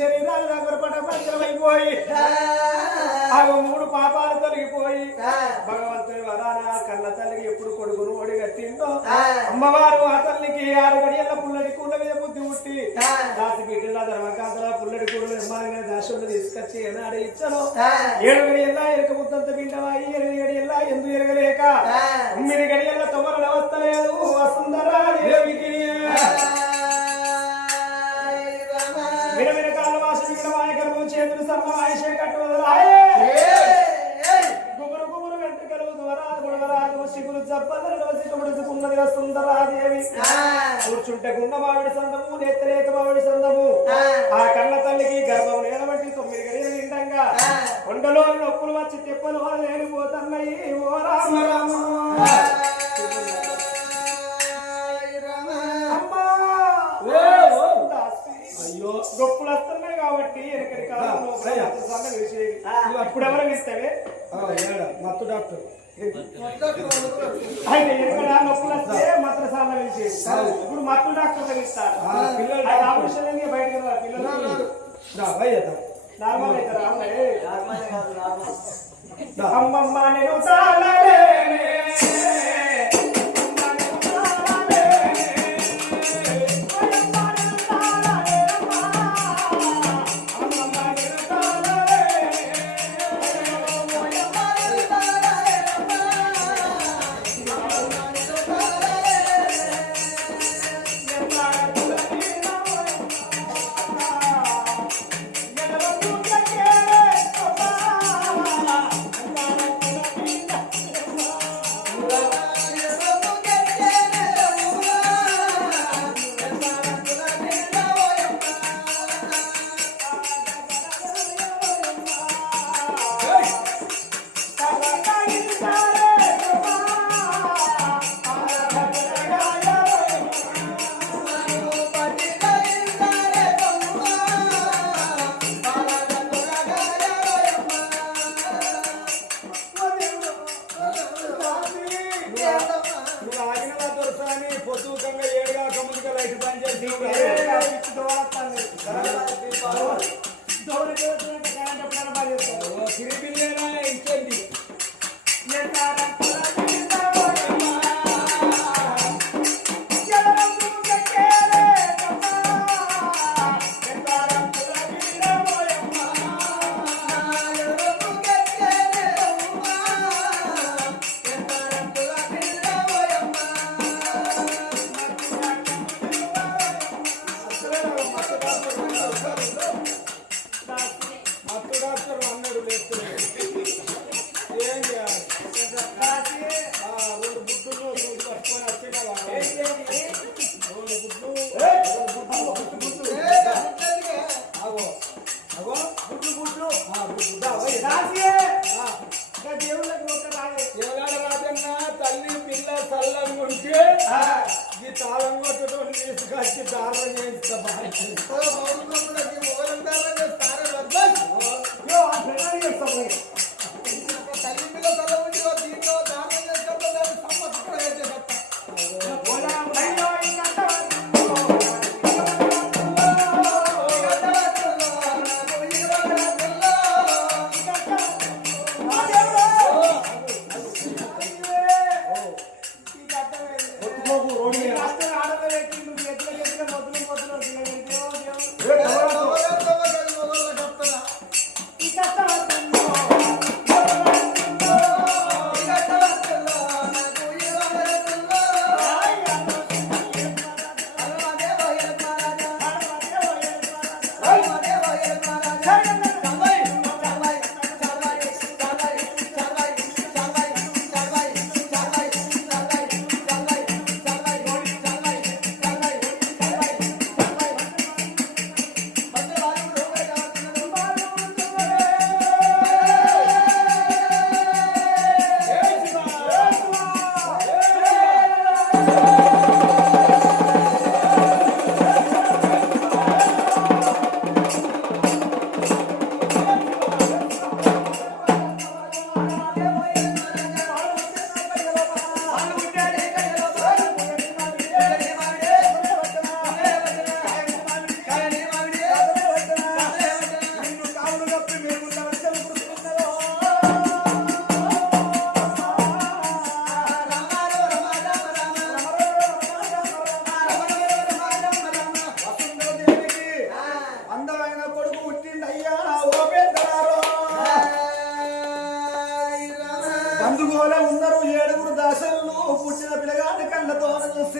శరీరాలు దగ్గరపడ మంచమైపోయి ఆ 3 పాపాలు తొలగిపోయి భగవంతుని వరాన కళ్ళ తల్లికి ఎప్పుడు కొడుకును ఓడిగట్టిందో అమ్మవారు ఆ తల్లికి 6 గడియల పుల్లడి కూల మీద బుద్ధి పుట్టి దాసి బిడ్డల ధర్మకాంతల పుల్లడి కూడలు నిర్మాణంగా దాసుడు తీసుకొచ్చి ఏనాడు ఇచ్చను 7 గడియల్లా ఎరక ముద్దంత బిడ్డవాయి 8 గడియల్లా ఎందు ఎరగలేక 9 గడియల్ల తొమరలు వస్తలేదు వసుంధరా దేవికి విరవిరకాల వాస విగ్రహాయ గర్భం చేతులు సర్వమాయశే కట్టువదలాయే గుబురు గుబురు వెంట్రుకలు ద్వారాలు గుడవరాలు సిగులు జబ్బలు నోసికున్నది వసుంధరాదేవి కూర్చుంటే గుండ మావిడి సందము నెత్తరేక మావిడి సందము ఆ కళ్ళ తల్లికి గర్భం నేలబట్టి 9 గడియలు నిండంగా కొండలో నొప్పులు వచ్చి తెప్పలు లేనిపోతున్నాయి ఓ రామ రామ గొప్పలు వస్తున్నాయి కాబట్టి ఎనకటి కాలంలో అప్పుడు ఎవరు ఇస్తావే మత్తు డాక్టర్ అయితే ఎక్కడ నొప్పులు వస్తే మత్రసాల పిలిచేది ఇప్పుడు మత్తు డాక్టర్ ఇస్తారు పిల్లలు ఆపరేషన్ అన్ని బయటకు రా పిల్లలు నార్మల్ అవుతారా అమ్మమ్మ నేను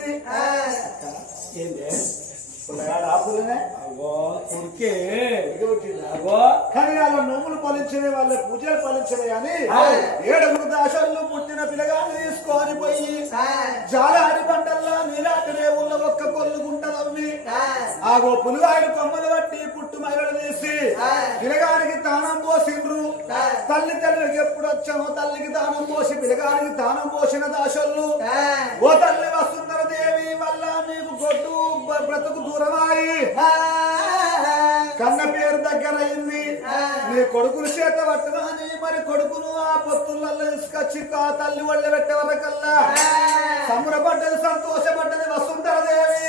చూసి ఏంది పుల్లగాడు ఆపులనే అగో కొడుకే అగో కానీ వాళ్ళ నోములు ఫలించినవి వాళ్ళ పూజలు ఫలించినవి అని ఏడుగురు దాసళ్ళు పుట్టిన పిల్లగాన్ని తీసుకొని పోయి జాలాడి బండల్లా నీలాంటి రేవుల్లో ఒక్క కొల్లు గుంటలమ్మి ఆగో పులిగాయలు కొమ్మలు బట్టి పుట్టు మైరలు తీసి పిల్లగానికి దానం పోసిండ్రు తల్లికి ఎప్పుడు వచ్చామో తల్లికి దానం పోసి పిల్లగానికి దానం పోసిన దాసళ్ళు ఓ తల్లి వసుంధర దేవి వల్ల నీకు గొడ్డు బ్రతుకు దూరమాయి కన్న పేరు దగ్గర అయింది నీ కొడుకులు చేత పట్టుగాని మరి కొడుకును ఆ పొత్తులలో తీసుకొచ్చి ఆ తల్లి ఒళ్ళి పెట్టే వరకల్లా సంబరపడ్డది సంతోషపడ్డది వసుంధర దేవి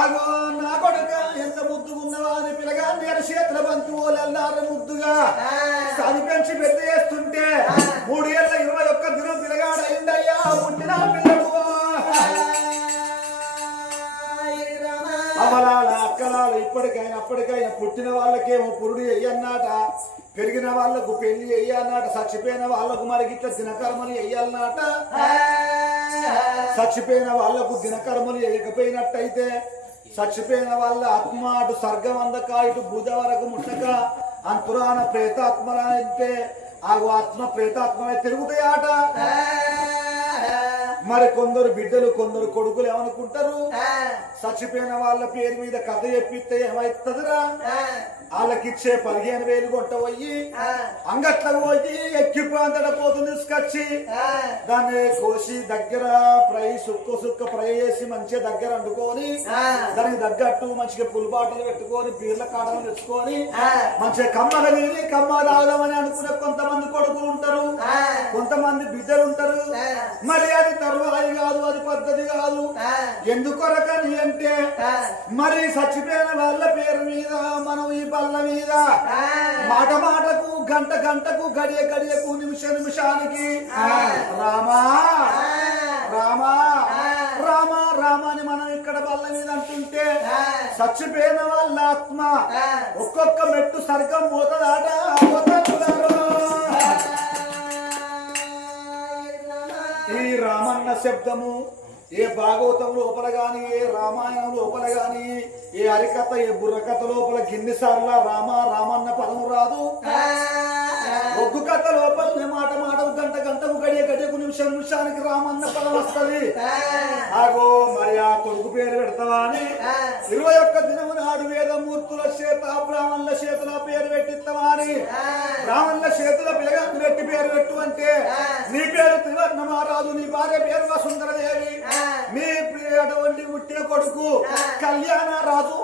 ఆగో నా కొడుక ఎంత ముద్దుగున్నవా అని పిల్లగాన్ని చేతుల బంతి ఓలన్నారు ముద్దుగా చది పెంచి పెద్ద చేస్తుంటే 3 ఏళ్ళ 21 దినం పిల్లగాడు అయిందయ్యా పుట్టిన పిల్లడు అమలాల అక్కలాలు ఇప్పటికైనా అప్పటికైనా పుట్టిన వాళ్ళకేమో పురుడు అయ్యన్నాట పెరిగిన వాళ్ళకు పెళ్లి అయ్యన్నాట చచ్చిపోయిన వాళ్ళకు మరి ఇట్లా దినకర్మలు అయ్యాలన్నట చచ్చిపోయిన వాళ్ళకు దినకర్మలు వేయకపోయినట్టయితే చచ్చిపోయిన వాళ్ళ ఆత్మ అటు స్వర్గం అందక ఇటు బుధ వరకు ముట్టక అని పురాణ ప్రేతాత్మల అంటే ఆ ఆత్మ ప్రేతాత్మలే తిరుగుతాయట మరి కొందరు బిడ్డలు కొందరు కొడుకులు ఏమనుకుంటారు చచ్చిపోయిన వాళ్ళ పేరు మీద కథ చెప్పిస్తే ఏమైతుందిరా వాళ్ళకిచ్చే 15,000 కొంట పోయి అంగట్ల పోయి ఎక్కిపోందడ పోతు తీసుకొచ్చి దాన్ని కోసి దగ్గర ఫ్రై సుక్క ఫ్రై చేసి మంచిగా దగ్గర వండుకొని దానికి తగ్గట్టు మంచిగా పులిబాటలు పెట్టుకొని బీర్ల కాడలు తెచ్చుకొని మంచిగా కమ్మగా నీళ్ళు కమ్మ తాగదామని అనుకునే కొంతమంది కొడుకులు ఉంటారు కొంతమంది బిడ్డలు ఉంటారు మరి అది తరువాయి కాదు అది పద్ధతి కాదు ఎందుకొరకని అంటే మరి చచ్చిపోయిన వాళ్ళ పేరు మీద మనం ఈ బల్ల మీద మాట మాటకు గంట గంటకు గడియ గడియకు నిమిషానికి రామా రామా రామా రామా అని మనం ఇక్కడ బల్ల మీద అంటుంటే చచ్చిపోయిన వాళ్ళ ఆత్మ ఒక్కొక్క మెట్టు సరిగ్గా పోతుందాట ఈ రామన్న శబ్దము ఏ భాగవతం లోపల గాని ఏ రామాయణం లోపల గాని ఏ హరికథ ఏ బుర్రకథ లోపల గిన్నిసార్ల రామ రామన్న పదము రాదు ఒగ్గు కథ లోపల మాట మాటకు గంట గంటకు గడియ గడియకు నిమిషానికి రామన్న పదం వస్తుంది ఆగో మరి ఆ కొడుకు పేరు పెడతావా అని 21 దినము నాడు వేదమూర్తుల చేత బ్రాహ్మణుల చేతుల పేరు పెట్టిస్తావా అని బ్రాహ్మణుల చేతుల పిల్లగాన్ని పెట్టి పేరు పెట్టు అంటే నీ పేరు త్రివర్ణ మహారాజు నీ భార్య పేరు వసుంధరదేవి మీ అటువంటి పుట్టిన కొడుకు కళ్యాణ రాజు